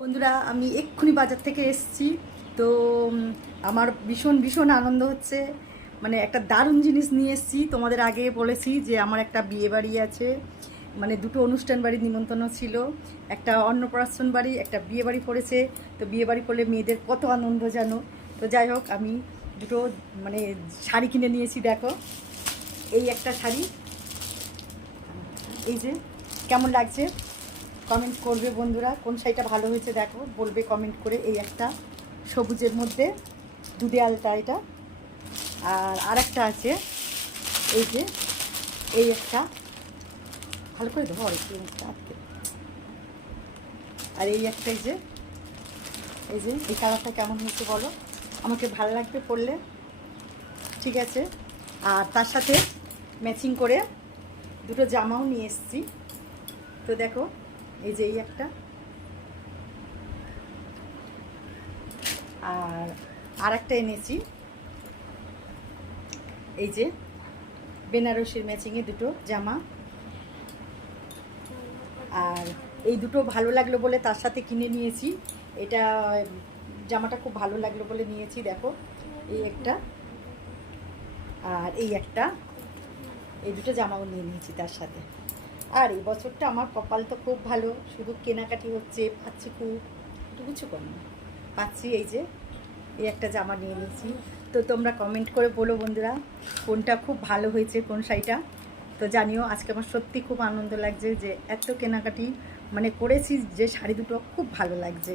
বন্ধুরা আমি এক্ষুনি বাজার থেকে এসেছি। তো আমার ভীষণ ভীষণ আনন্দ হচ্ছে। মানে একটা দারুণ জিনিস নিয়ে এসেছি। তোমাদের আগে বলেছি যে আমার একটা বিয়ে বাড়ি আছে, মানে দুটো অনুষ্ঠান বাড়ির নিমন্ত্রণ ছিল। একটা অন্নপ্রাশন বাড়ি, একটা বিয়ে বাড়ি পড়েছে। তো বিয়ে বাড়ি পড়লে মেয়েদের কত আনন্দ জানো। তো যাই হোক, আমি দুটো মানে শাড়ি কিনে নিয়েছি। দেখো, এই একটা শাড়ি, এই যে কেমন লাগছে কমেন্ট করবে বন্ধুরা। কোন শাড়িটা ভালো হয়েছে দেখো, বলবে কমেন্ট করে। এই একটা সবুজের মধ্যে দুধে আলতা এটা। আর আরেকটা আছে এই যে, এই একটা, ভালো করে ধর একটু মুখটা আটকে। আর এই একটা, এই যে এই কালারটা কেমন হয়েছে বলো, আমাকে ভালো লাগবে পরলে, ঠিক আছে। আর তার সাথে ম্যাচিং করে দুটো জামাও নিয়ে এসেছি। তো দেখো, এই যে এই একটা, আর আরেকটা এনেছি এই যে বেনারসির ম্যাচিংয়ে দুটো জামা। আর এই দুটো ভালো লাগলো বলে তার সাথে কিনে নিয়েছি। এটা জামাটা খুব ভালো লাগলো বলে নিয়েছি। দেখো, এই একটা আর এই একটা, এই দুটো জামাও নিয়ে নিয়েছি তার সাথে। আর এই বছরটা আমার কপাল তো খুব ভালো, শুধু কেনাকাটি হচ্ছে, পাচ্ছি খুব, একটু কিছু কম না পাচ্ছি। এই যে এই একটা জামা নিয়ে নিয়েছি। তো তোমরা কমেন্ট করে বলো বন্ধুরা কোনটা খুব ভালো হয়েছে, কোন শাড়িটা। তো জানিও। আজকে আমার সত্যি খুব আনন্দ লাগছে যে এত কেনাকাটি মানে করেছি, যে শাড়ি দুটো খুব ভালো লাগছে।